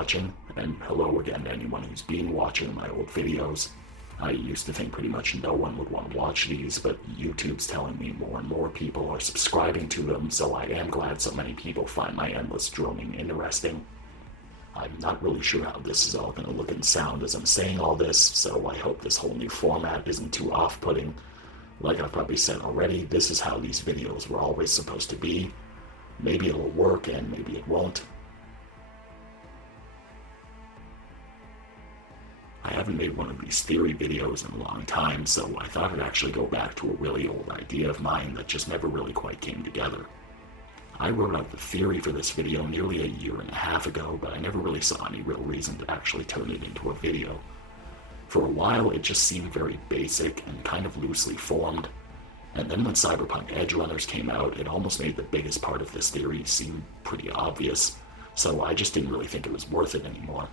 watching, and hello again to anyone who's been watching my old videos. I used to think pretty much no one would want to watch these, but YouTube's telling me more and more people are subscribing to them, so I am glad so many people find my endless droning interesting. I'm not really sure how this is all going to look and sound as I'm saying all this, so I hope this whole new format isn't too off-putting. Like I've probably said already, this is how these videos were always supposed to be. Maybe it'll work and maybe it won't. I haven't made one of these theory videos in a long time, so I thought I'd actually go back to a really old idea of mine that just never really quite came together. I wrote out the theory for this video nearly a year and a half ago, but I never really saw any real reason to actually turn it into a video. For a while, it just seemed very basic and kind of loosely formed, and then when Cyberpunk Edgerunners came out, it almost made the biggest part of this theory seem pretty obvious, so I just didn't really think it was worth it anymore.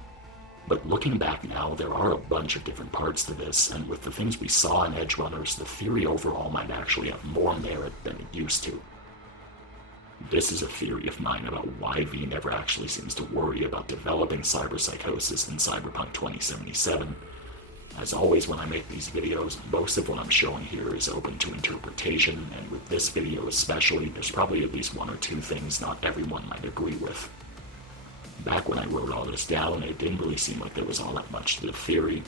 But looking back now, there are a bunch of different parts to this, and with the things we saw in Edgerunners, the theory overall might actually have more merit than it used to. This is a theory of mine about why V never actually seems to worry about developing cyberpsychosis in Cyberpunk 2077. As always when I make these videos, most of what I'm showing here is open to interpretation, and with this video especially, there's probably at least one or two things not everyone might agree with. Back when I wrote all this down, it didn't really seem like there was all that much to the theory.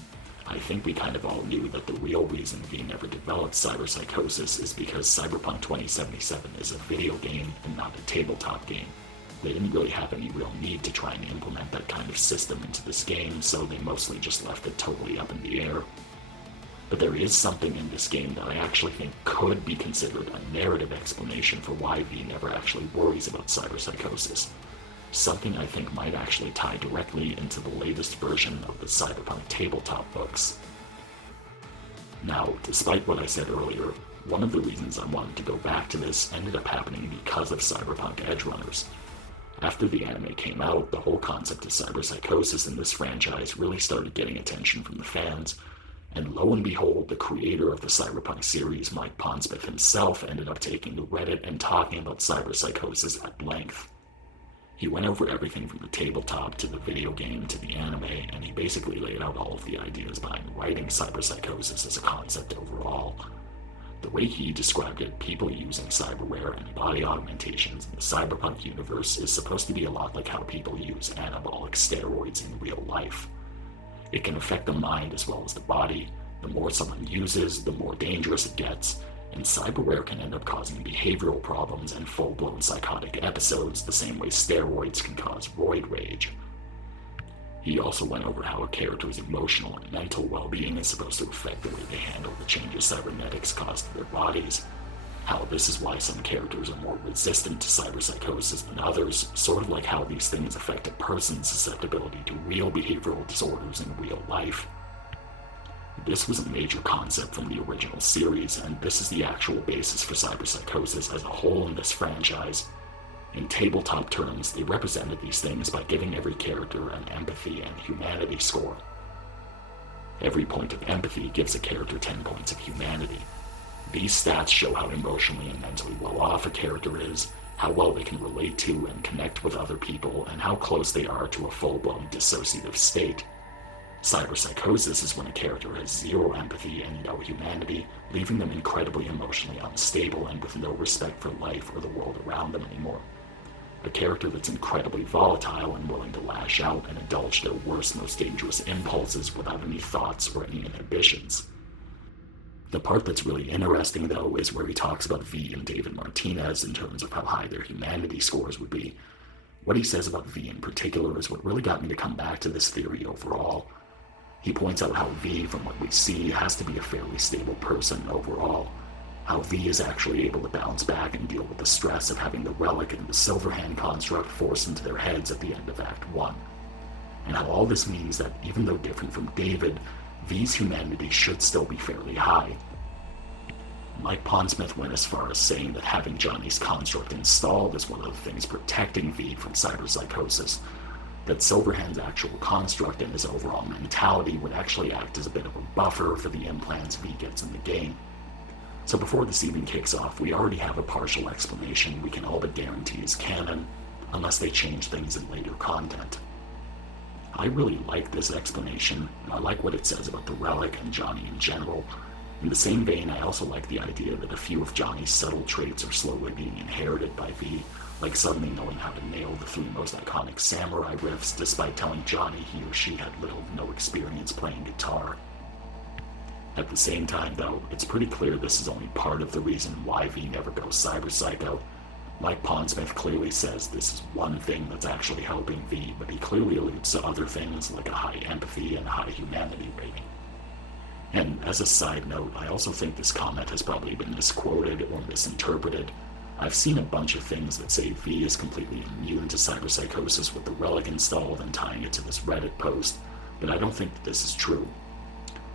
I think we kind of all knew that the real reason V never developed cyberpsychosis is because Cyberpunk 2077 is a video game and not a tabletop game. They didn't really have any real need to try and implement that kind of system into this game, so they mostly just left it totally up in the air. But there is something in this game that I actually think could be considered a narrative explanation for why V never actually worries about cyberpsychosis. Something I think might actually tie directly into the latest version of the Cyberpunk tabletop books. Now, despite what I said earlier, one of the reasons I wanted to go back to this ended up happening because of Cyberpunk Edgerunners. After the anime came out, the whole concept of cyberpsychosis in this franchise really started getting attention from the fans, and lo and behold, the creator of the Cyberpunk series, Pondsmith himself, ended up taking to Reddit and talking about cyberpsychosis at length. He went over everything from the tabletop to the video game to the anime, and he basically laid out all of the ideas behind writing cyberpsychosis as a concept overall. The way he described it, people using cyberware and body augmentations in the cyberpunk universe is supposed to be a lot like how people use anabolic steroids in real life. It can affect the mind as well as the body. The more someone uses, the more dangerous it gets, and cyberware can end up causing behavioral problems and full-blown psychotic episodes the same way steroids can cause roid rage. He also went over how a character's emotional and mental well-being is supposed to affect the way they handle the changes cybernetics cause to their bodies, how this is why some characters are more resistant to cyberpsychosis than others, sort of like how these things affect a person's susceptibility to real behavioral disorders in real life. This was a major concept from the original series, and this is the actual basis for cyberpsychosis as a whole in this franchise. In tabletop terms, they represented these things by giving every character an empathy and humanity score. Every point of empathy gives a character 10 points of humanity. These stats show how emotionally and mentally well off a character is, how well they can relate to and connect with other people, and how close they are to a full-blown dissociative state. Cyberpsychosis is when a character has zero empathy and no humanity, leaving them incredibly emotionally unstable and with no respect for life or the world around them anymore. A character that's incredibly volatile and willing to lash out and indulge their worst, most dangerous impulses without any thoughts or any inhibitions. The part that's really interesting, though, is where he talks about V and David Martinez in terms of how high their humanity scores would be. What he says about V in particular is what really got me to come back to this theory overall. He points out how V, from what we see, has to be a fairly stable person overall. How V is actually able to bounce back and deal with the stress of having the relic and the Silverhand construct forced into their heads at the end of Act 1. And how all this means that, even though different from David, V's humanity should still be fairly high. Pondsmith went as far as saying that having Johnny's construct installed is one of the things protecting V from cyberpsychosis, that Silverhand's actual construct and his overall mentality would actually act as a bit of a buffer for the implants V gets in the game. So before this even kicks off, we already have a partial explanation we can all but guarantee is canon, unless they change things in later content. I really like this explanation, and I like what it says about the relic and Johnny in general. In the same vein, I also like the idea that a few of Johnny's subtle traits are slowly being inherited by V, like suddenly knowing how to nail the three most iconic samurai riffs despite telling Johnny he or she had little to no experience playing guitar. At the same time, though, it's pretty clear this is only part of the reason why V never goes cyber psycho. Like Pondsmith clearly says this is one thing that's actually helping V, but he clearly alludes to other things like a high empathy and a high humanity rating. And as a side note, I also think this comment has probably been misquoted or misinterpreted. I've seen a bunch of things that say V is completely immune to cyberpsychosis with the relic installed and tying it to this Reddit post, but I don't think that this is true.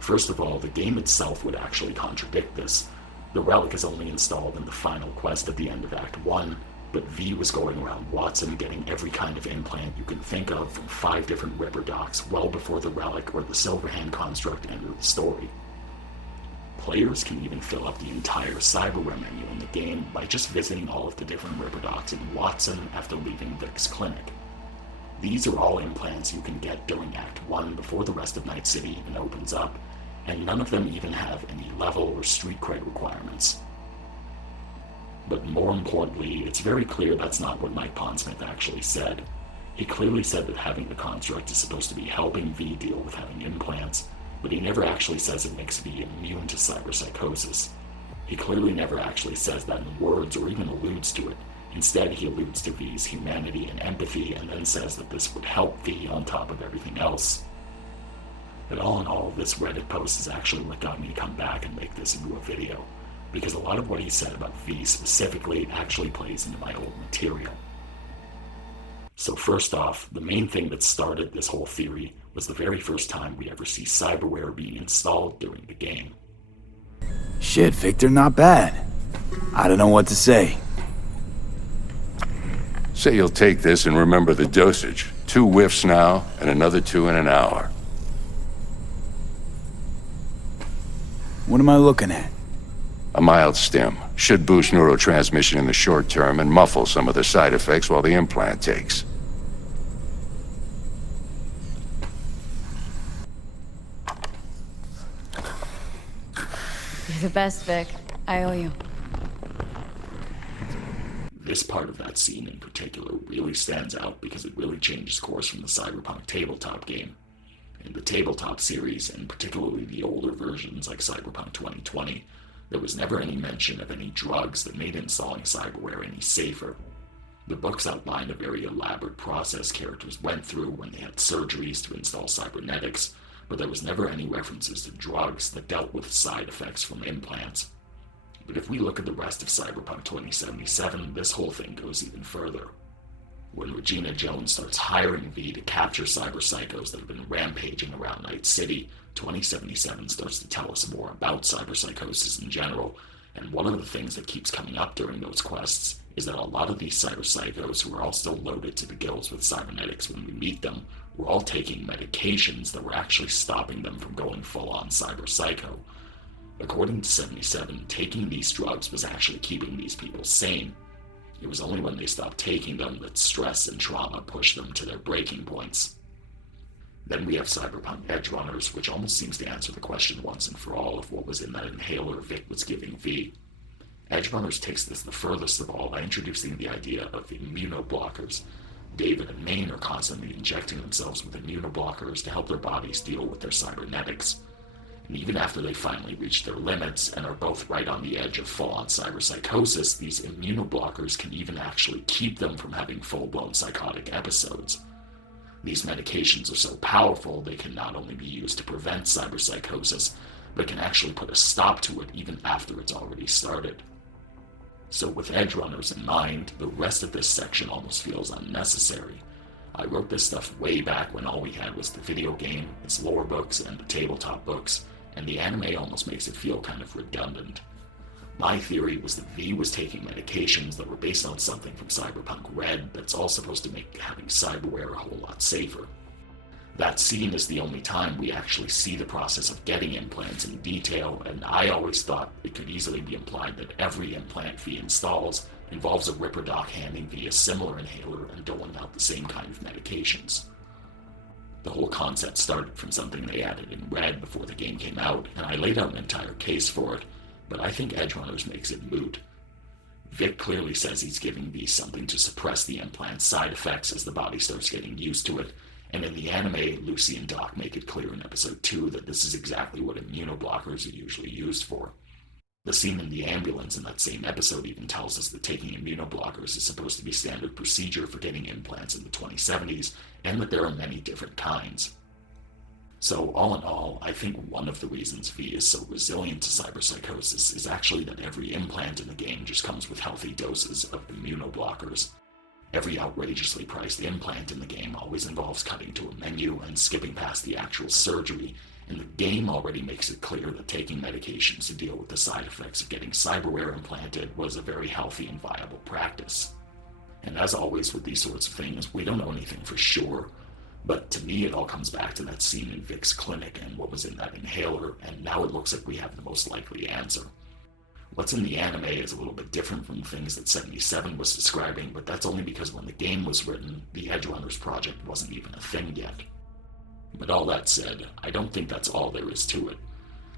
First of all, the game itself would actually contradict this. The relic is only installed in the final quest at the end of Act 1, but V was going around Watson getting every kind of implant you can think of from 5 different Ripper docs well before the relic or the Silverhand construct entered the story. Players can even fill up the entire Cyberware menu in the game by just visiting all of the different Ripper docs in Watson after leaving Vic's clinic. These are all implants you can get during Act 1 before the rest of Night City even opens up, and none of them even have any level or street cred requirements. But more importantly, it's very clear that's not what Mike Pondsmith actually said. He clearly said that having the construct is supposed to be helping V deal with having implants, but he never actually says it makes V immune to cyberpsychosis. He clearly never actually says that in words or even alludes to it. Instead, he alludes to V's humanity and empathy and then says that this would help V on top of everything else. But all in all, this Reddit post is actually what got me to come back and make this into a video, because a lot of what he said about V specifically actually plays into my old material. So first off, the main thing that started this whole theory was the very first time we ever see cyberware being installed during the game. Shit, Victor, not bad. I don't know what to say. Say you'll take this and remember the dosage. 2 whiffs now, and another 2 in an hour. What am I looking at? A mild stim. Should boost neurotransmission in the short term and muffle some of the side effects while the implant takes. You're the best, Vic. I owe you. This part of that scene in particular really stands out because it really changes course from the Cyberpunk tabletop game. In the tabletop series, and particularly the older versions like Cyberpunk 2020, there was never any mention of any drugs that made installing cyberware any safer. The books outlined a very elaborate process characters went through when they had surgeries to install cybernetics, but there was never any references to drugs that dealt with side effects from implants. But if we look at the rest of Cyberpunk 2077, this whole thing goes even further. When Regina Jones starts hiring V to capture cyberpsychos that have been rampaging around Night City, 2077 starts to tell us more about cyberpsychosis in general, and one of the things that keeps coming up during those quests is that a lot of these cyberpsychos who are all still loaded to the gills with cybernetics when we meet them were all taking medications that were actually stopping them from going full-on cyberpsycho. According to 77, taking these drugs was actually keeping these people sane. It was only when they stopped taking them that stress and trauma pushed them to their breaking points. Then we have Cyberpunk Edgerunners, which almost seems to answer the question once and for all of what was in that inhaler Vic was giving V. Edgerunners takes this the furthest of all by introducing the idea of immunoblockers. David and Maine are constantly injecting themselves with immunoblockers to help their bodies deal with their cybernetics. And even after they finally reach their limits and are both right on the edge of full-on cyberpsychosis, these immunoblockers can even actually keep them from having full-blown psychotic episodes. These medications are so powerful they can not only be used to prevent cyberpsychosis, but can actually put a stop to it even after it's already started. So with Edgerunners in mind, the rest of this section almost feels unnecessary. I wrote this stuff way back when all we had was the video game, its lore books, and the tabletop books, and the anime almost makes it feel kind of redundant. My theory was that V was taking medications that were based on something from Cyberpunk RED that's all supposed to make having cyberware a whole lot safer. That scene is the only time we actually see the process of getting implants in detail, and I always thought it could easily be implied that every implant V installs involves a Ripper doc handing V a similar inhaler and doling out the same kind of medications. The whole concept started from something they added in RED before the game came out, and I laid out an entire case for it, but I think Edgerunners makes it moot. Vic clearly says he's giving V something to suppress the implant's side effects as the body starts getting used to it, and in the anime, Lucy and Doc make it clear in episode 2 that this is exactly what immunoblockers are usually used for. The scene in the ambulance in that same episode even tells us that taking immunoblockers is supposed to be standard procedure for getting implants in the 2070s, and that there are many different kinds. So all in all, I think one of the reasons V is so resilient to cyberpsychosis is actually that every implant in the game just comes with healthy doses of immunoblockers. Every outrageously priced implant in the game always involves cutting to a menu and skipping past the actual surgery, and the game already makes it clear that taking medications to deal with the side effects of getting cyberware implanted was a very healthy and viable practice. And as always with these sorts of things, we don't know anything for sure, but to me it all comes back to that scene in Vic's clinic and what was in that inhaler, and now it looks like we have the most likely answer. What's in the anime is a little bit different from the things that 77 was describing, but that's only because when the game was written, the Edgerunners project wasn't even a thing yet. But all that said, I don't think that's all there is to it.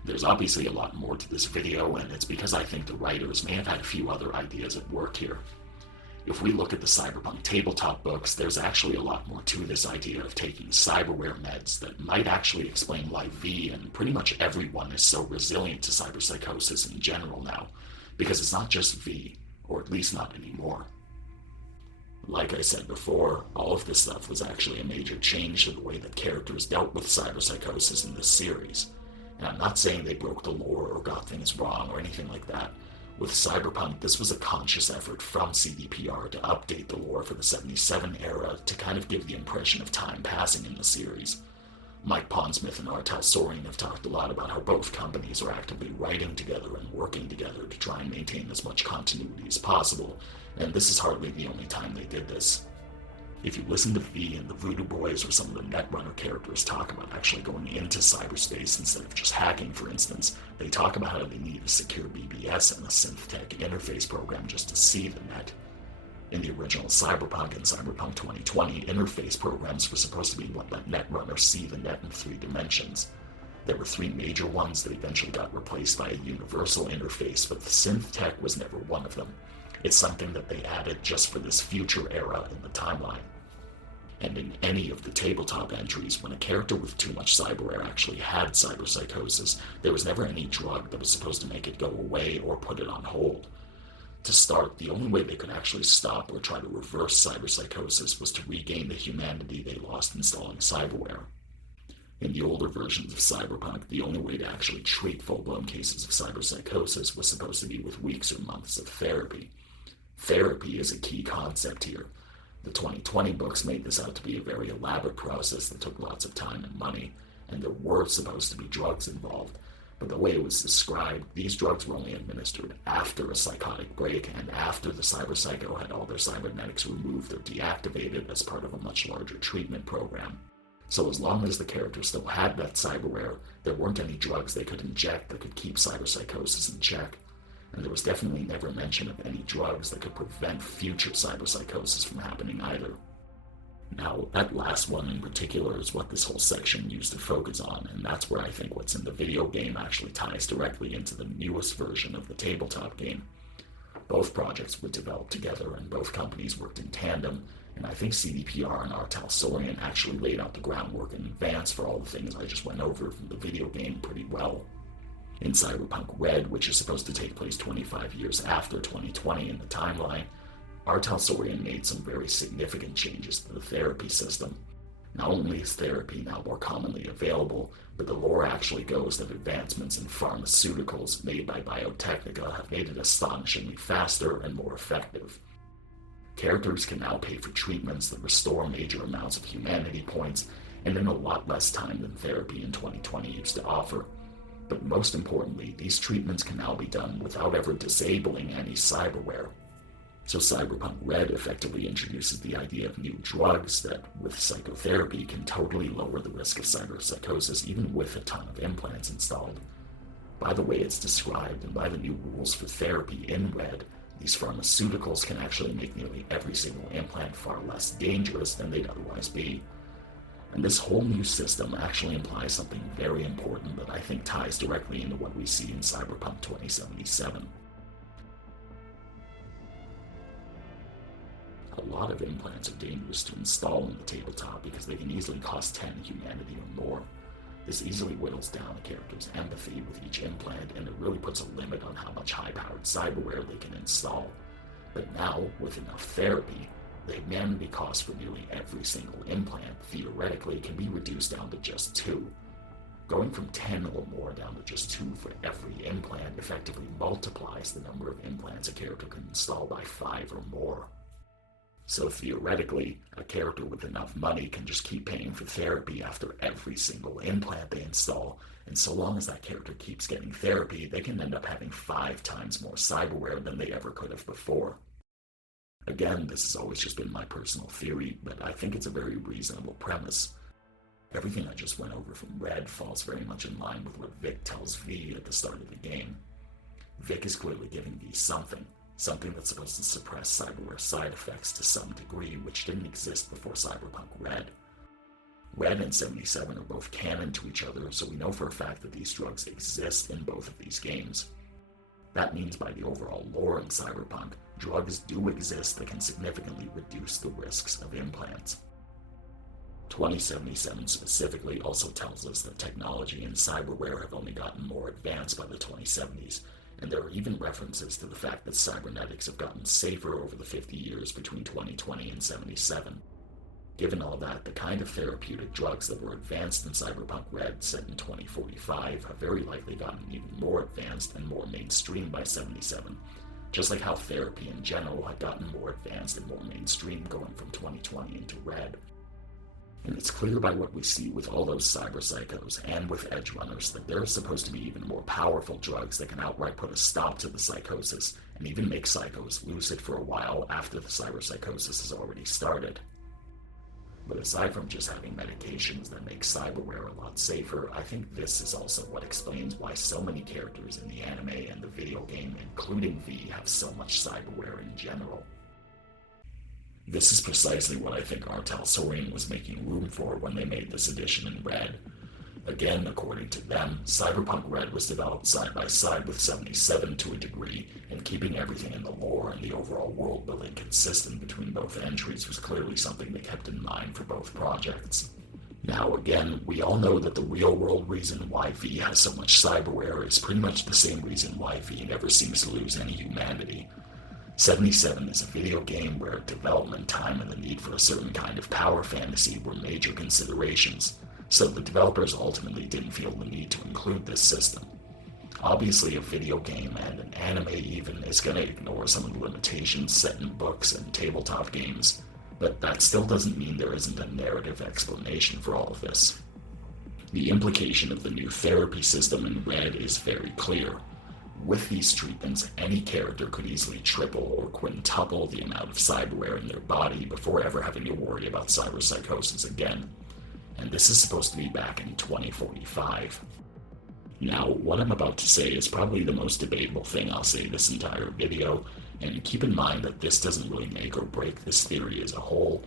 There's obviously a lot more to this video, and it's because I think the writers may have had a few other ideas at work here. If we look at the Cyberpunk tabletop books, there's actually a lot more to this idea of taking cyberware meds that might actually explain why V and pretty much everyone is so resilient to cyberpsychosis in general now, because it's not just V, or at least not anymore. Like I said before, all of this stuff was actually a major change to the way that characters dealt with cyberpsychosis in this series. And I'm not saying they broke the lore or got things wrong or anything like that. With Cyberpunk, this was a conscious effort from CDPR to update the lore for the 77 era to kind of give the impression of time passing in the series. Mike Pondsmith and Artel Sorin have talked a lot about how both companies are actively writing together and working together to try and maintain as much continuity as possible, and this is hardly the only time they did this. If you listen to V and the Voodoo Boys or some of the Netrunner characters talk about actually going into cyberspace instead of just hacking, for instance, they talk about how they need a secure BBS and a SynthTech interface program just to see the net. In the original Cyberpunk and Cyberpunk 2020, interface programs were supposed to be what let Netrunners see the net in 3 dimensions. There were 3 major ones that eventually got replaced by a universal interface, but the SynthTech was never one of them. It's something that they added just for this future era in the timeline. And in any of the tabletop entries, when a character with too much cyberware actually had cyberpsychosis, there was never any drug that was supposed to make it go away or put it on hold. To start, the only way they could actually stop or try to reverse cyberpsychosis was to regain the humanity they lost installing cyberware. In the older versions of Cyberpunk, the only way to actually treat full-blown cases of cyberpsychosis was supposed to be with weeks or months of therapy. Therapy is a key concept here. The 2020 books made this out to be a very elaborate process that took lots of time and money, and there were supposed to be drugs involved, but the way it was described, these drugs were only administered after a psychotic break and after the cyberpsycho had all their cybernetics removed or deactivated as part of a much larger treatment program. So as long as the character still had that cyberware, there weren't any drugs they could inject that could keep cyberpsychosis in check. And there was definitely never mention of any drugs that could prevent future cyberpsychosis from happening either. Now, that last one in particular is what this whole section used to focus on, and that's where I think what's in the video game actually ties directly into the newest version of the tabletop game. Both projects were developed together, and both companies worked in tandem, and I think CDPR and Artel Sorin actually laid out the groundwork in advance for all the things I just went over from the video game pretty well. In Cyberpunk RED, which is supposed to take place 25 years after 2020 in the timeline, Artel Sorin made some very significant changes to the therapy system. Not only is therapy now more commonly available, but the lore actually goes that advancements in pharmaceuticals made by Biotechnica have made it astonishingly faster and more effective. Characters can now pay for treatments that restore major amounts of humanity points, and in a lot less time than therapy in 2020 used to offer. But most importantly, these treatments can now be done without ever disabling any cyberware. So Cyberpunk RED effectively introduces the idea of new drugs that, with psychotherapy, can totally lower the risk of cyberpsychosis even with a ton of implants installed. By the way it's described and by the new rules for therapy in RED, these pharmaceuticals can actually make nearly every single implant far less dangerous than they'd otherwise be. And this whole new system actually implies something very important that I think ties directly into what we see in Cyberpunk 2077. A lot of implants are dangerous to install in the tabletop because they can easily cost 10 humanity or more. This easily whittles down a character's empathy with each implant, and it really puts a limit on how much high-powered cyberware they can install. But now, with enough therapy, the humanity cost for nearly every single implant theoretically can be reduced down to just 2. Going from 10 or more down to just 2 for every implant effectively multiplies the number of implants a character can install by 5 or more. So theoretically, a character with enough money can just keep paying for therapy after every single implant they install, and so long as that character keeps getting therapy, they can end up having 5 times more cyberware than they ever could have before. Again, this has always just been my personal theory, but I think it's a very reasonable premise. Everything I just went over from Red falls very much in line with what Vic tells V at the start of the game. Vic is clearly giving V something that's supposed to suppress cyberware side effects to some degree, which didn't exist before Cyberpunk RED. RED and 77 are both canon to each other, so we know for a fact that these drugs exist in both of these games. That means by the overall lore in Cyberpunk, drugs do exist that can significantly reduce the risks of implants. 2077 specifically also tells us that technology and cyberware have only gotten more advanced by the 2070s, and there are even references to the fact that cybernetics have gotten safer over the 50 years between 2020 and 77. Given all that, the kind of therapeutic drugs that were advanced in Cyberpunk RED set in 2045 have very likely gotten even more advanced and more mainstream by 77, just like how therapy in general had gotten more advanced and more mainstream going from 2020 into RED. And it's clear by what we see with all those cyberpsychos and with Edgerunners that there are supposed to be even more powerful drugs that can outright put a stop to the psychosis and even make psychos lucid for a while after the cyberpsychosis has already started. But aside from just having medications that make cyberware a lot safer, I think this is also what explains why so many characters in the anime and the video game, including V, have so much cyberware in general. This is precisely what I think Artel Saurian was making room for when they made this edition in RED. Again, according to them, Cyberpunk RED was developed side by side with 77 to a degree, and keeping everything in the lore and the overall world building consistent between both entries was clearly something they kept in mind for both projects. Now again, we all know that the real world reason why V has so much cyberware is pretty much the same reason why V never seems to lose any humanity. 77 is a video game where development time and the need for a certain kind of power fantasy were major considerations, so the developers ultimately didn't feel the need to include this system. Obviously, a video game and an anime even is going to ignore some of the limitations set in books and tabletop games, but that still doesn't mean there isn't a narrative explanation for all of this. The implication of the new therapy system in RED is very clear. With these treatments, any character could easily triple or quintuple the amount of cyberware in their body before ever having to worry about cyberpsychosis again. And this is supposed to be back in 2045. Now, what I'm about to say is probably the most debatable thing I'll say this entire video, and keep in mind that this doesn't really make or break this theory as a whole,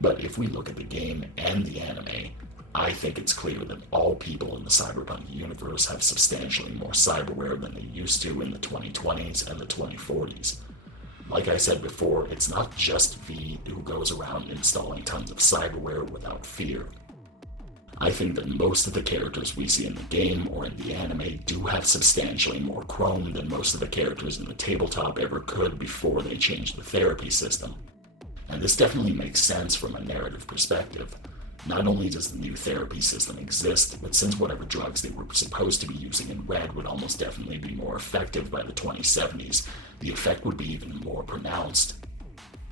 but if we look at the game and the anime, I think it's clear that all people in the Cyberpunk universe have substantially more cyberware than they used to in the 2020s and the 2040s. Like I said before, it's not just V who goes around installing tons of cyberware without fear. I think that most of the characters we see in the game or in the anime do have substantially more chrome than most of the characters in the tabletop ever could before they changed the therapy system. And this definitely makes sense from a narrative perspective. Not only does the new therapy system exist, but since whatever drugs they were supposed to be using in RED would almost definitely be more effective by the 2070s, the effect would be even more pronounced.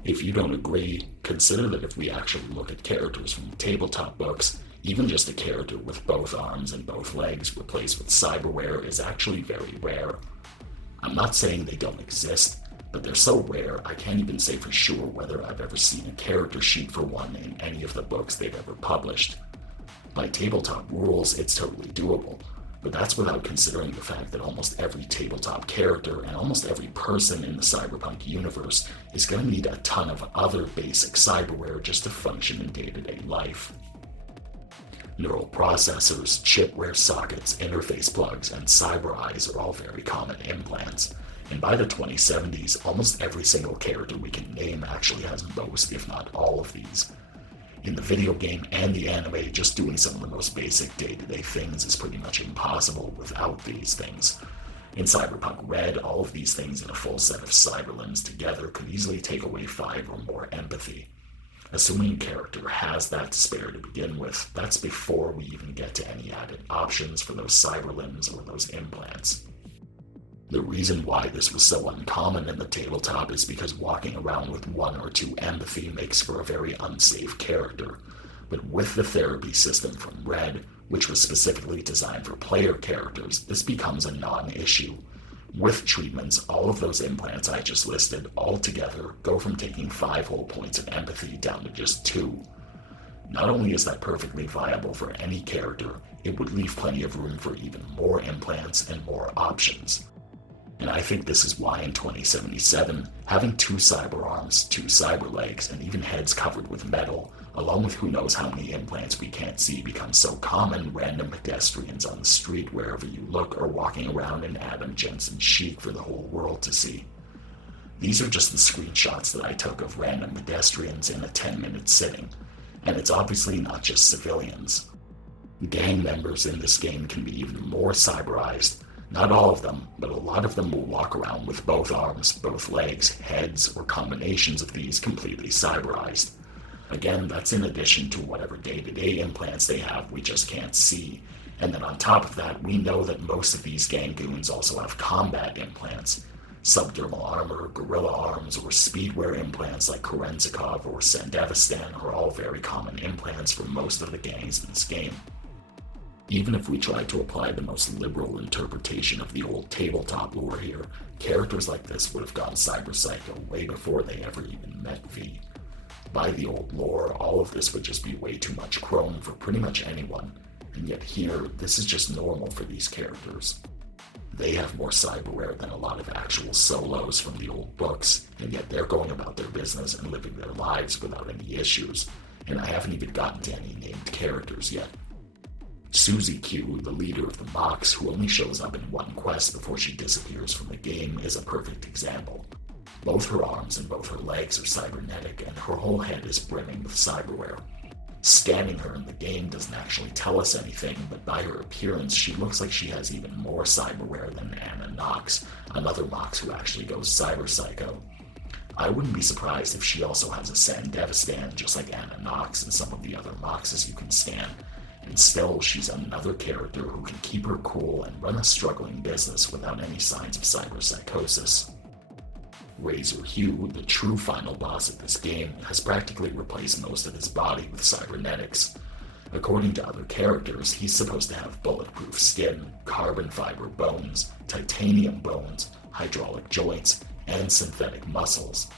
If you don't agree, consider that if we actually look at characters from the tabletop books, even just a character with both arms and both legs replaced with cyberware is actually very rare. I'm not saying they don't exist, but they're so rare I can't even say for sure whether I've ever seen a character sheet for one in any of the books they've ever published. By tabletop rules, it's totally doable, but that's without considering the fact that almost every tabletop character and almost every person in the Cyberpunk universe is going to need a ton of other basic cyberware just to function in day-to-day life. Neural processors, chipware sockets, interface plugs, and cyber eyes are all very common implants. And by the 2070s, almost every single character we can name actually has most, if not all of these. In the video game and the anime, just doing some of the most basic day-to-day things is pretty much impossible without these things. In Cyberpunk RED, all of these things in a full set of cyber limbs together could easily take away 5 or more empathy. Assuming a character has that to spare to begin with, that's before we even get to any added options for those cyber limbs or those implants. The reason why this was so uncommon in the tabletop is because walking around with 1 or 2 empathy makes for a very unsafe character. But with the therapy system from RED, which was specifically designed for player characters, this becomes a non-issue. With treatments, all of those implants I just listed altogether go from taking 5 whole points of empathy down to just 2. Not only is that perfectly viable for any character, it would leave plenty of room for even more implants and more options. And I think this is why in 2077, having 2 cyber arms, 2 cyber legs, and even heads covered with metal, along with who knows how many implants we can't see, becomes so common random pedestrians on the street wherever you look are walking around in Adam Jensen chic for the whole world to see. These are just the screenshots that I took of random pedestrians in a 10-minute sitting, and it's obviously not just civilians. Gang members in this game can be even more cyberized. Not all of them, but a lot of them will walk around with both arms, both legs, heads, or combinations of these completely cyberized. Again, that's in addition to whatever day-to-day implants they have we just can't see. And then on top of that, we know that most of these gang goons also have combat implants. Subdermal armor, gorilla arms, or speedwear implants like Korenzikov or Sandevistan are all very common implants for most of the gangs in this game. Even if we try to apply the most liberal interpretation of the old tabletop lore here, characters like this would have gone cyber psycho way before they ever even met V. By the old lore, all of this would just be way too much chrome for pretty much anyone, and yet here, this is just normal for these characters. They have more cyberware than a lot of actual solos from the old books, and yet they're going about their business and living their lives without any issues, and I haven't even gotten to any named characters yet. Susie Q, the leader of the Mox, who only shows up in one quest before she disappears from the game, is a perfect example. Both her arms and both her legs are cybernetic, and her whole head is brimming with cyberware. Scanning her in the game doesn't actually tell us anything, but by her appearance, she looks like she has even more cyberware than Anna Knox, another Mox who actually goes cyber psycho. I wouldn't be surprised if she also has a Sandevistan, just like Anna Knox and some of the other Moxes you can stand. And still, she's another character who can keep her cool and run a struggling business without any signs of cyberpsychosis. Razor Hugh, the true final boss of this game, has practically replaced most of his body with cybernetics. According to other characters, he's supposed to have bulletproof skin, carbon fiber bones, titanium bones, hydraulic joints, and synthetic muscles.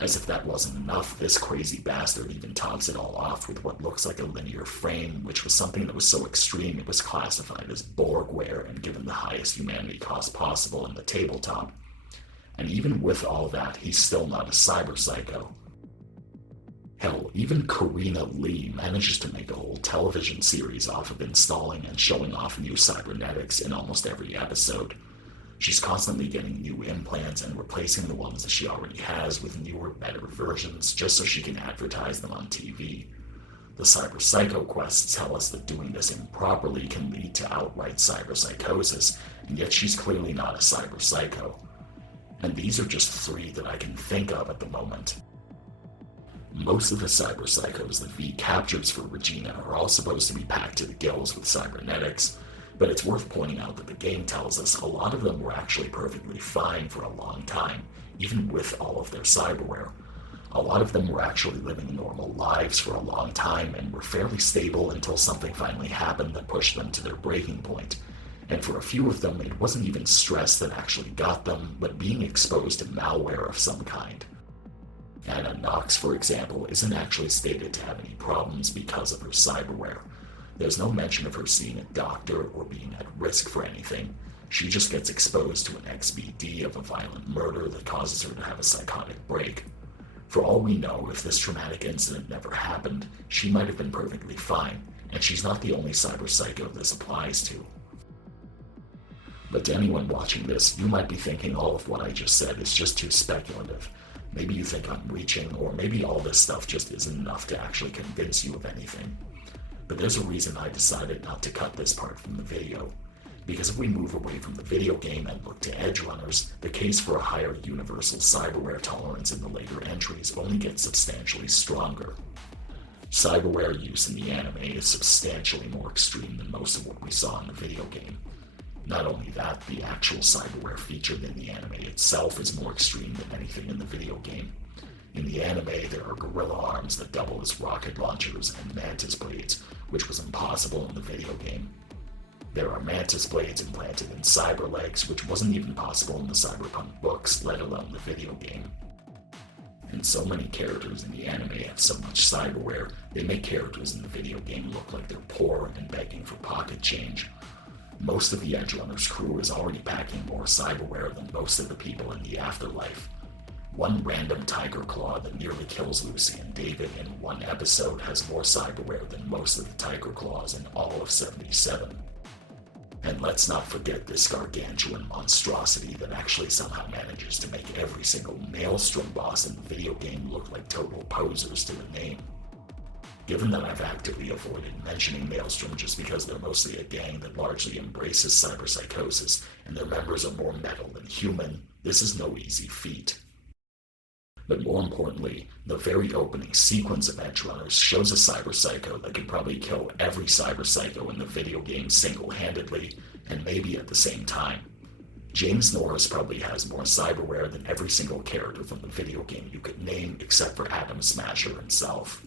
As if that wasn't enough, this crazy bastard even tops it all off with what looks like a linear frame, which was something that was so extreme it was classified as Borgware and given the highest humanity cost possible in the tabletop. And even with all that, he's still not a cyber psycho. Hell, even Karina Lee manages to make a whole television series off of installing and showing off new cybernetics in almost every episode. She's constantly getting new implants and replacing the ones that she already has with newer, better versions just so she can advertise them on TV. The cyber psycho quests tell us that doing this improperly can lead to outright cyberpsychosis, and yet she's clearly not a cyber psycho. And these are just 3 that I can think of at the moment. Most of the cyber psychos that V captures for Regina are all supposed to be packed to the gills with cybernetics, but it's worth pointing out that the game tells us a lot of them were actually perfectly fine for a long time, even with all of their cyberware. A lot of them were actually living normal lives for a long time and were fairly stable until something finally happened that pushed them to their breaking point. And for a few of them, it wasn't even stress that actually got them, but being exposed to malware of some kind. Anna Knox, for example, isn't actually stated to have any problems because of her cyberware. There's no mention of her seeing a doctor or being at risk for anything. She just gets exposed to an XBD of a violent murder that causes her to have a psychotic break. For all we know, if this traumatic incident never happened, she might have been perfectly fine, and she's not the only cyberpsycho this applies to. But to anyone watching this, you might be thinking all of what I just said is just too speculative. Maybe you think I'm reaching, or maybe all this stuff just isn't enough to actually convince you of anything. But there's a reason I decided not to cut this part from the video. Because if we move away from the video game and look to Edgerunners, the case for a higher universal cyberware tolerance in the later entries only gets substantially stronger. Cyberware use in the anime is substantially more extreme than most of what we saw in the video game. Not only that, the actual cyberware featured in the anime itself is more extreme than anything in the video game. In the anime, there are gorilla arms that double as rocket launchers and mantis blades, which was impossible in the video game. There are mantis blades implanted in cyber legs, which wasn't even possible in the Cyberpunk books, let alone the video game. And so many characters in the anime have so much cyberware, they make characters in the video game look like they're poor and begging for pocket change. Most of the Edgerunners crew is already packing more cyberware than most of the people in the afterlife. One random tiger claw that nearly kills Lucy and David in one episode has more cyberware than most of the tiger claws in all of 77. And let's not forget this gargantuan monstrosity that actually somehow manages to make every single Maelstrom boss in the video game look like total posers to the name. Given that I've actively avoided mentioning Maelstrom just because they're mostly a gang that largely embraces cyberpsychosis and their members are more metal than human, this is no easy feat. But more importantly, the very opening sequence of Edgerunners shows a cyberpsycho that could probably kill every cyberpsycho in the video game single-handedly, and maybe at the same time. James Norris probably has more cyberware than every single character from the video game you could name except for Atom Smasher himself.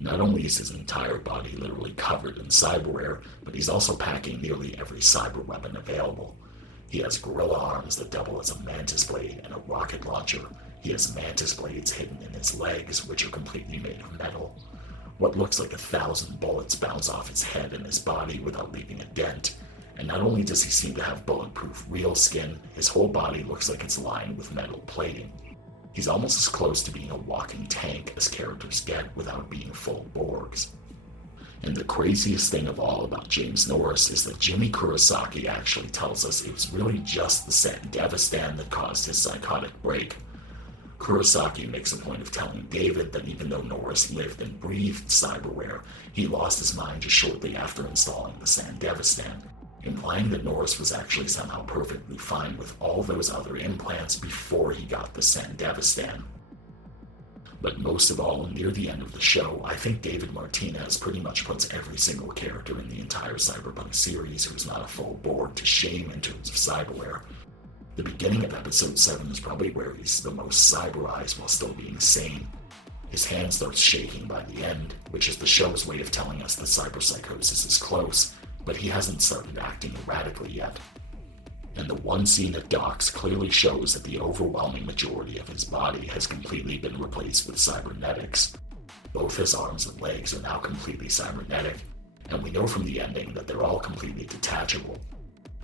Not only is his entire body literally covered in cyberware, but he's also packing nearly every cyber weapon available. He has gorilla arms that double as a mantis blade and a rocket launcher. He has mantis blades hidden in his legs, which are completely made of metal. What looks like 1,000 bullets bounce off his head and his body without leaving a dent. And not only does he seem to have bulletproof real skin, his whole body looks like it's lined with metal plating. He's almost as close to being a walking tank as characters get without being full Borgs. And the craziest thing of all about James Norris is that Jimmy Kurosaki actually tells us it was really just the Sandevistan that caused his psychotic break. Kurosaki makes a point of telling David that even though Norris lived and breathed cyberware, he lost his mind just shortly after installing the Sandevistan, implying that Norris was actually somehow perfectly fine with all those other implants before he got the Sandevistan. But most of all, near the end of the show, I think David Martinez pretty much puts every single character in the entire Cyberpunk series who's not a full Borg to shame in terms of cyberware. The beginning of episode 7 is probably where he's the most cyberized while still being sane. His hand starts shaking by the end, which is the show's way of telling us that cyberpsychosis is close, but he hasn't started acting erratically yet. And the one scene at docks clearly shows that the overwhelming majority of his body has completely been replaced with cybernetics. Both his arms and legs are now completely cybernetic, and we know from the ending that they're all completely detachable.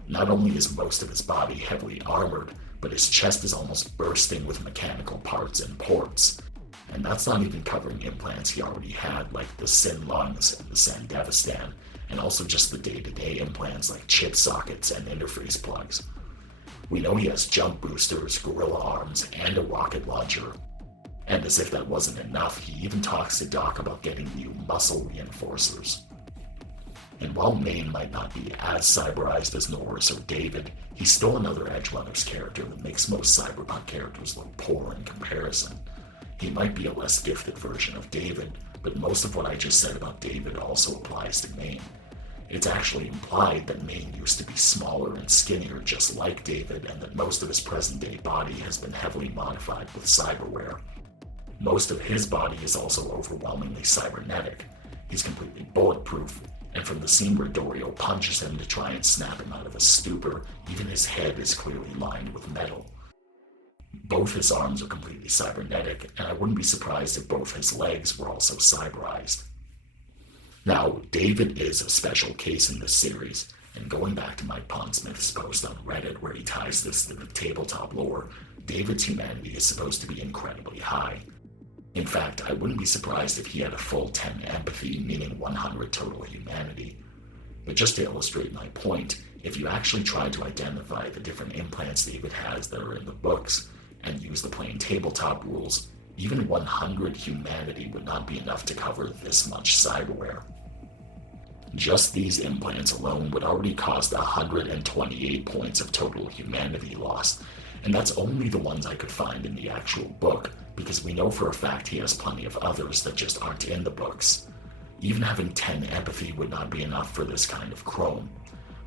Not only is most of his body heavily armored, but his chest is almost bursting with mechanical parts and ports. And that's not even covering implants he already had, like the Sin lungs and the Sandevistan, and also just the day-to-day implants like chip sockets and interface plugs. We know he has jump boosters, gorilla arms, and a rocket launcher. And as if that wasn't enough, he even talks to Doc about getting new muscle reinforcers. And while Maine might not be as cyberized as Norris or David, he's still another Edgerunners character that makes most Cyberpunk characters look poor in comparison. He might be a less gifted version of David, but most of what I just said about David also applies to Maine. It's actually implied that Maine used to be smaller and skinnier just like David, and that most of his present-day body has been heavily modified with cyberware. Most of his body is also overwhelmingly cybernetic. He's completely bulletproof, and from the scene where Dorio punches him to try and snap him out of a stupor, even his head is clearly lined with metal. Both his arms are completely cybernetic, and I wouldn't be surprised if both his legs were also cyberized. Now, David is a special case in this series, and going back to Mike Pondsmith's post on Reddit where he ties this to the tabletop lore, David's humanity is supposed to be incredibly high. In fact, I wouldn't be surprised if he had a full 10 empathy, meaning 100 total humanity. But just to illustrate my point, if you actually try to identify the different implants David has that are in the books and use the plain tabletop rules, even 100 humanity would not be enough to cover this much cyberware. Just these implants alone would already cost 128 points of total humanity lost, and that's only the ones I could find in the actual book, because we know for a fact he has plenty of others that just aren't in the books. Even having 10 empathy would not be enough for this kind of chrome.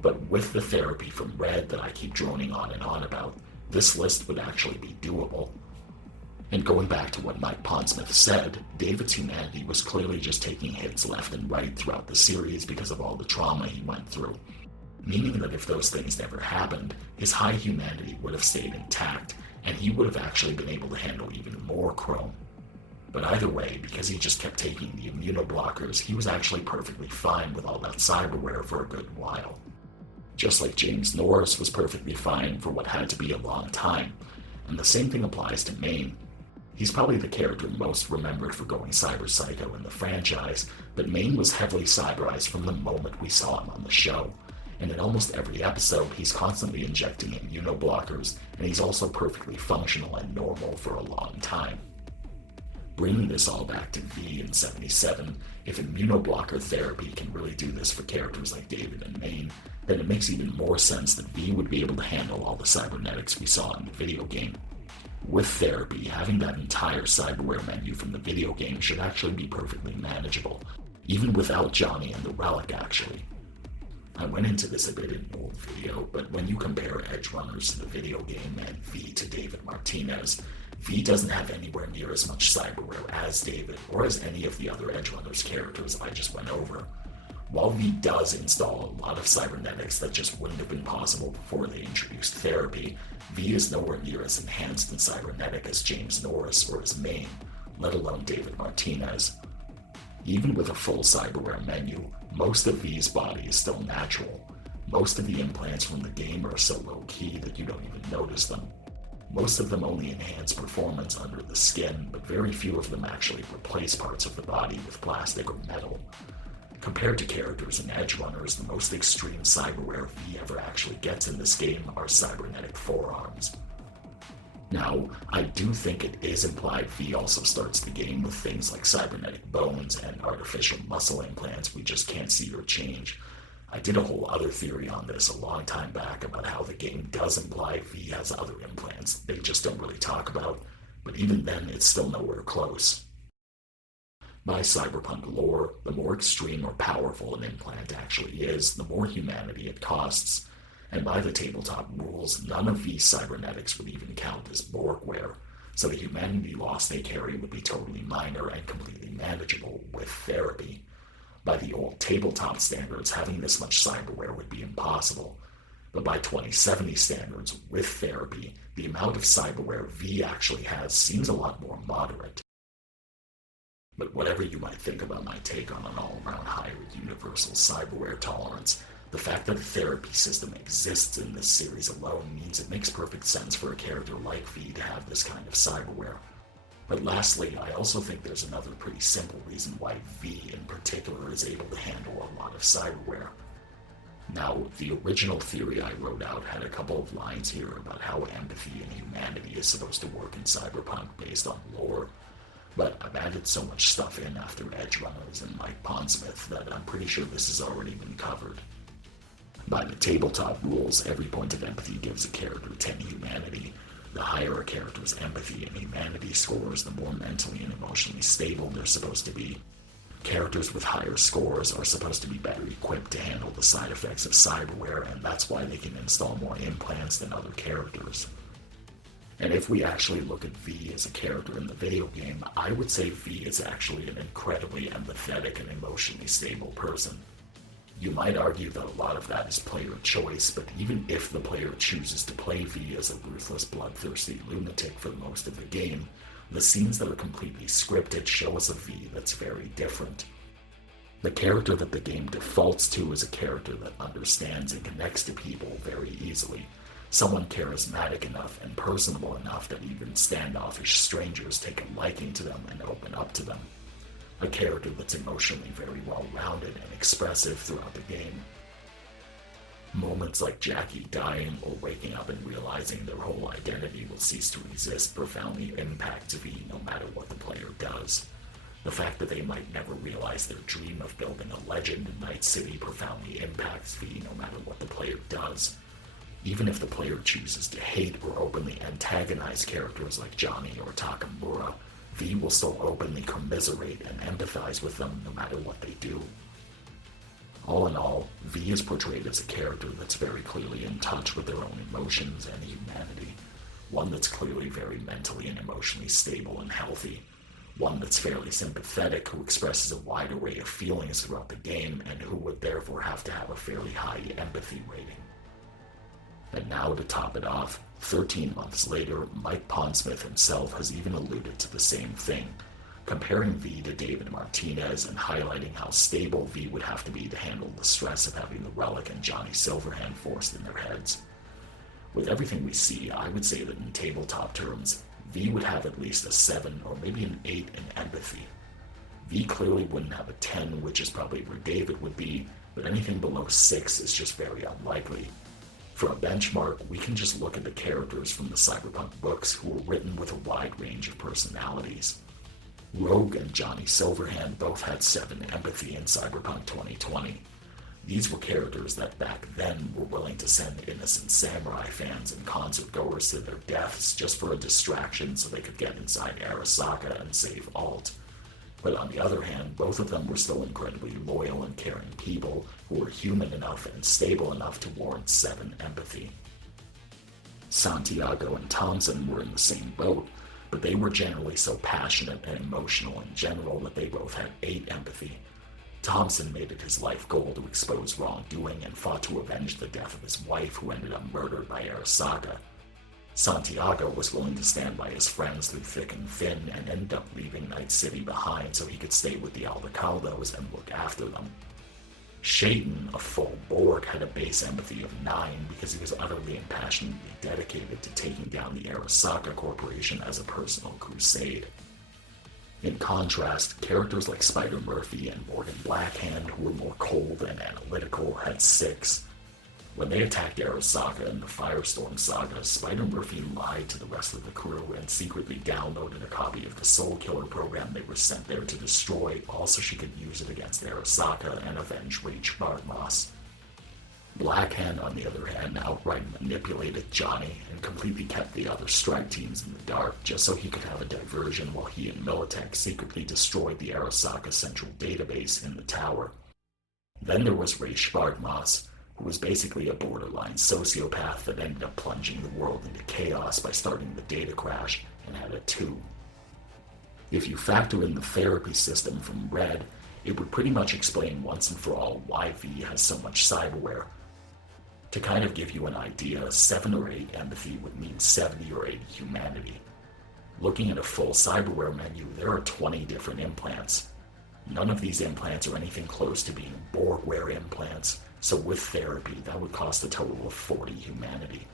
But with the therapy from RED that I keep droning on and on about, this list would actually be doable. And going back to what Mike Pondsmith said, David's humanity was clearly just taking hits left and right throughout the series because of all the trauma he went through. Meaning that if those things never happened, his high humanity would have stayed intact, and he would have actually been able to handle even more chrome. But either way, because he just kept taking the immunoblockers, he was actually perfectly fine with all that cyberware for a good while. Just like James Norris was perfectly fine for what had to be a long time. And the same thing applies to Maine. He's probably the character most remembered for going cyberpsycho in the franchise, but Maine was heavily cyberized from the moment we saw him on the show. And in almost every episode, he's constantly injecting immunoblockers, and he's also perfectly functional and normal for a long time. Bringing this all back to V in 77, if immunoblocker therapy can really do this for characters like David and Maine, then it makes even more sense that V would be able to handle all the cybernetics we saw in the video game. With therapy, having that entire cyberware menu from the video game should actually be perfectly manageable, even without Johnny and the Relic actually. I went into this a bit in an old video, but when you compare Edgerunners to the video game and V to David Martinez, V doesn't have anywhere near as much cyberware as David, or as any of the other Edgerunners characters I just went over. While V does install a lot of cybernetics that just wouldn't have been possible before they introduced therapy, V is nowhere near as enhanced and cybernetic as James Norris or as Maine, let alone David Martinez. Even with a full cyberware menu, most of V's body is still natural. Most of the implants from the game are so low-key that you don't even notice them. Most of them only enhance performance under the skin, but very few of them actually replace parts of the body with plastic or metal. Compared to characters in Edgerunners, the most extreme cyberware V ever actually gets in this game are cybernetic forearms. Now, I do think it is implied V also starts the game with things like cybernetic bones and artificial muscle implants we just can't see or change. I did a whole other theory on this a long time back about how the game does imply V has other implants they just don't really talk about, but even then it's still nowhere close. By cyberpunk lore, the more extreme or powerful an implant actually is, the more humanity it costs. And by the tabletop rules, none of V's cybernetics would even count as Borgware, so the humanity loss they carry would be totally minor and completely manageable with therapy. By the old tabletop standards, having this much cyberware would be impossible. But by 2070 standards, with therapy, the amount of cyberware V actually has seems a lot more moderate. But whatever you might think about my take on an all-around higher universal cyberware tolerance, the fact that a therapy system exists in this series alone means it makes perfect sense for a character like V to have this kind of cyberware. But lastly, I also think there's another pretty simple reason why V in particular is able to handle a lot of cyberware. Now, the original theory I wrote out had a couple of lines here about how empathy and humanity is supposed to work in Cyberpunk based on lore, but I've added so much stuff in after Edgerunners and Mike Pondsmith that I'm pretty sure this has already been covered. By the tabletop rules, every point of empathy gives a character 10 humanity. The higher a character's empathy and humanity scores, the more mentally and emotionally stable they're supposed to be. Characters with higher scores are supposed to be better equipped to handle the side effects of cyberware, and that's why they can install more implants than other characters. And if we actually look at V as a character in the video game, I would say V is actually an incredibly empathetic and emotionally stable person. You might argue that a lot of that is player choice, but even if the player chooses to play V as a ruthless, bloodthirsty lunatic for most of the game, the scenes that are completely scripted show us a V that's very different. The character that the game defaults to is a character that understands and connects to people very easily, Someone charismatic enough and personable enough that even standoffish strangers take a liking to them and open up to them. A character that's emotionally very well-rounded and expressive throughout the game. Moments like Jackie dying or waking up and realizing their whole identity will cease to exist profoundly impacts V no matter what the player does. The fact that they might never realize their dream of building a legend in Night City profoundly impacts V no matter what the player does. Even if the player chooses to hate or openly antagonize characters like Johnny or Takamura, V will still openly commiserate and empathize with them no matter what they do. All in all, V is portrayed as a character that's very clearly in touch with their own emotions and humanity. One that's clearly very mentally and emotionally stable and healthy. One that's fairly sympathetic, who expresses a wide array of feelings throughout the game, and who would therefore have to have a fairly high empathy rating. And now to top it off, 13 months later, Mike Pondsmith himself has even alluded to the same thing, comparing V to David Martinez and highlighting how stable V would have to be to handle the stress of having the Relic and Johnny Silverhand forced in their heads. With everything we see, I would say that in tabletop terms, V would have at least a 7 or maybe an 8 in empathy. V clearly wouldn't have a 10, which is probably where David would be, but anything below 6 is just very unlikely. For a benchmark, we can just look at the characters from the Cyberpunk books who were written with a wide range of personalities. Rogue and Johnny Silverhand both had 7 empathy in Cyberpunk 2020. These were characters that back then were willing to send innocent samurai fans and concert goers to their deaths just for a distraction so they could get inside Arasaka and save Alt. But on the other hand, both of them were still incredibly loyal and caring people who were human enough and stable enough to warrant 7 empathy. Santiago and Thompson were in the same boat, but they were generally so passionate and emotional in general that they both had 8 empathy. Thompson made it his life goal to expose wrongdoing and fought to avenge the death of his wife, who ended up murdered by Arasaka. Santiago was willing to stand by his friends through thick and thin and ended up leaving Night City behind so he could stay with the Aldecaldos and look after them. Shaden, a full Borg, had a base empathy of 9 because he was utterly and passionately dedicated to taking down the Arasaka Corporation as a personal crusade. In contrast, characters like Spider Murphy and Morgan Blackhand, who were more cold and analytical, had 6. When they attacked Arasaka in the Firestorm saga, Spider Murphy lied to the rest of the crew and secretly downloaded a copy of the Soul Killer program they were sent there to destroy, all so she could use it against Arasaka and avenge Rach Bartmoss. Blackhand, on the other hand, outright manipulated Johnny and completely kept the other strike teams in the dark just so he could have a diversion while he and Militech secretly destroyed the Arasaka central database in the tower. Then there was Rach Bartmoss, who was basically a borderline sociopath that ended up plunging the world into chaos by starting the data crash and had a 2. If you factor in the therapy system from RED, it would pretty much explain once and for all why V has so much cyberware. To kind of give you an idea, 7 or 8 empathy would mean 70 or 80 humanity. Looking at a full cyberware menu, there are 20 different implants. None of these implants are anything close to being Borgware implants, so with therapy, that would cost a total of 40 humanity.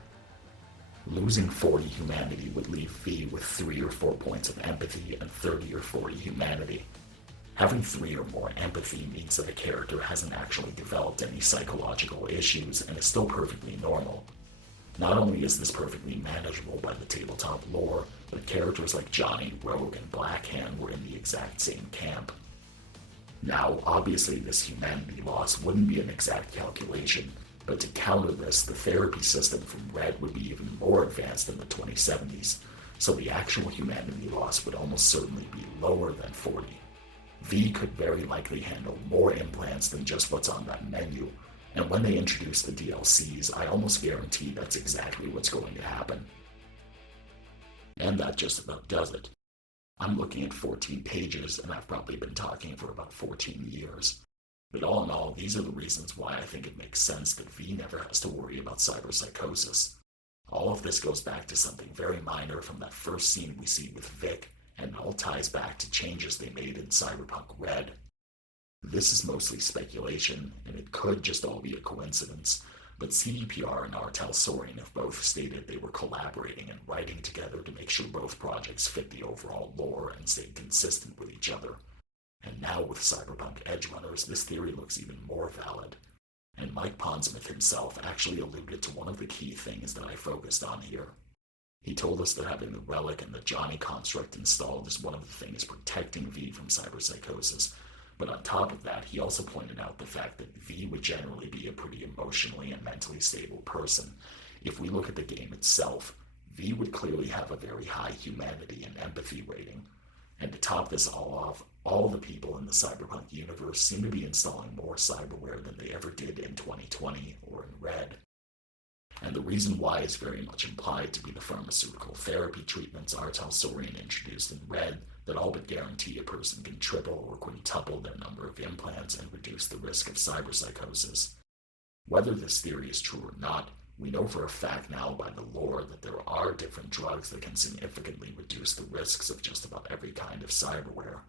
Losing 40 humanity would leave V with 3 or 4 points of empathy and 30 or 40 humanity. Having 3 or more empathy means that a character hasn't actually developed any psychological issues and is still perfectly normal. Not only is this perfectly manageable by the tabletop lore, but characters like Johnny, Rogue, and Blackhand were in the exact same camp. Now, obviously this humanity loss wouldn't be an exact calculation, but to counter this, the therapy system from RED would be even more advanced in the 2070s, so the actual humanity loss would almost certainly be lower than 40. V could very likely handle more implants than just what's on that menu, and when they introduce the DLCs, I almost guarantee that's exactly what's going to happen. And that just about does it. I'm looking at 14 pages, and I've probably been talking for about 14 years. But all in all, these are the reasons why I think it makes sense that V never has to worry about cyberpsychosis. All of this goes back to something very minor from that first scene we see with Vic, and all ties back to changes they made in Cyberpunk RED. This is mostly speculation, and it could just all be a coincidence, but CDPR and Artel Sorin have both stated they were collaborating and writing together to make sure both projects fit the overall lore and stayed consistent with each other. And now with Cyberpunk Edgerunners, this theory looks even more valid. And Mike Pondsmith himself actually alluded to one of the key things that I focused on here. He told us that having the relic and the Johnny construct installed is one of the things protecting V from cyberpsychosis, but on top of that, he also pointed out the fact that V would generally be a pretty emotionally and mentally stable person. If we look at the game itself, V would clearly have a very high humanity and empathy rating. And to top this all off, all the people in the Cyberpunk universe seem to be installing more cyberware than they ever did in 2020 or in RED. And the reason why is very much implied to be the pharmaceutical therapy treatments Artel Sorin introduced in RED that all but guarantee a person can triple or quintuple their number of implants and reduce the risk of cyberpsychosis. Whether this theory is true or not, we know for a fact now by the lore that there are different drugs that can significantly reduce the risks of just about every kind of cyberware.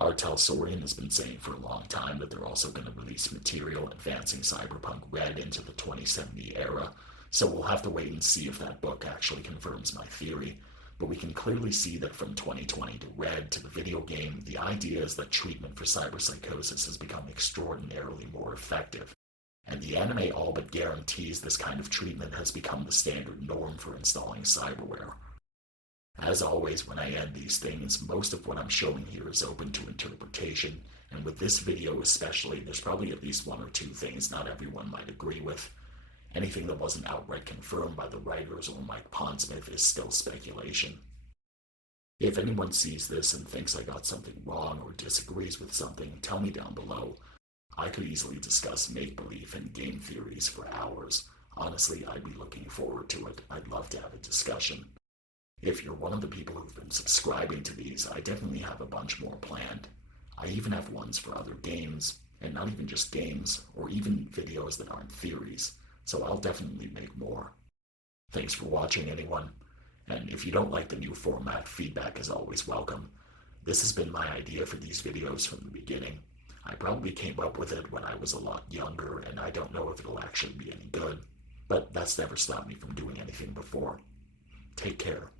Artel Sorin has been saying for a long time that they're also going to release material advancing Cyberpunk RED into the 2070 era, so we'll have to wait and see if that book actually confirms my theory. But we can clearly see that from 2020 to RED to the video game, the idea is that treatment for cyberpsychosis has become extraordinarily more effective. And the anime all but guarantees this kind of treatment has become the standard norm for installing cyberware. As always, when I end these things, most of what I'm showing here is open to interpretation, and with this video especially, there's probably at least one or two things not everyone might agree with. Anything that wasn't outright confirmed by the writers or Mike Pondsmith is still speculation. If anyone sees this and thinks I got something wrong or disagrees with something, tell me down below. I could easily discuss make-believe and game theories for hours. Honestly, I'd be looking forward to it. I'd love to have a discussion. If you're one of the people who've been subscribing to these, I definitely have a bunch more planned. I even have ones for other games, and not even just games, or even videos that aren't theories, so I'll definitely make more. Thanks for watching, anyone, and if you don't like the new format, feedback is always welcome. This has been my idea for these videos from the beginning. I probably came up with it when I was a lot younger, and I don't know if it'll actually be any good, but that's never stopped me from doing anything before. Take care.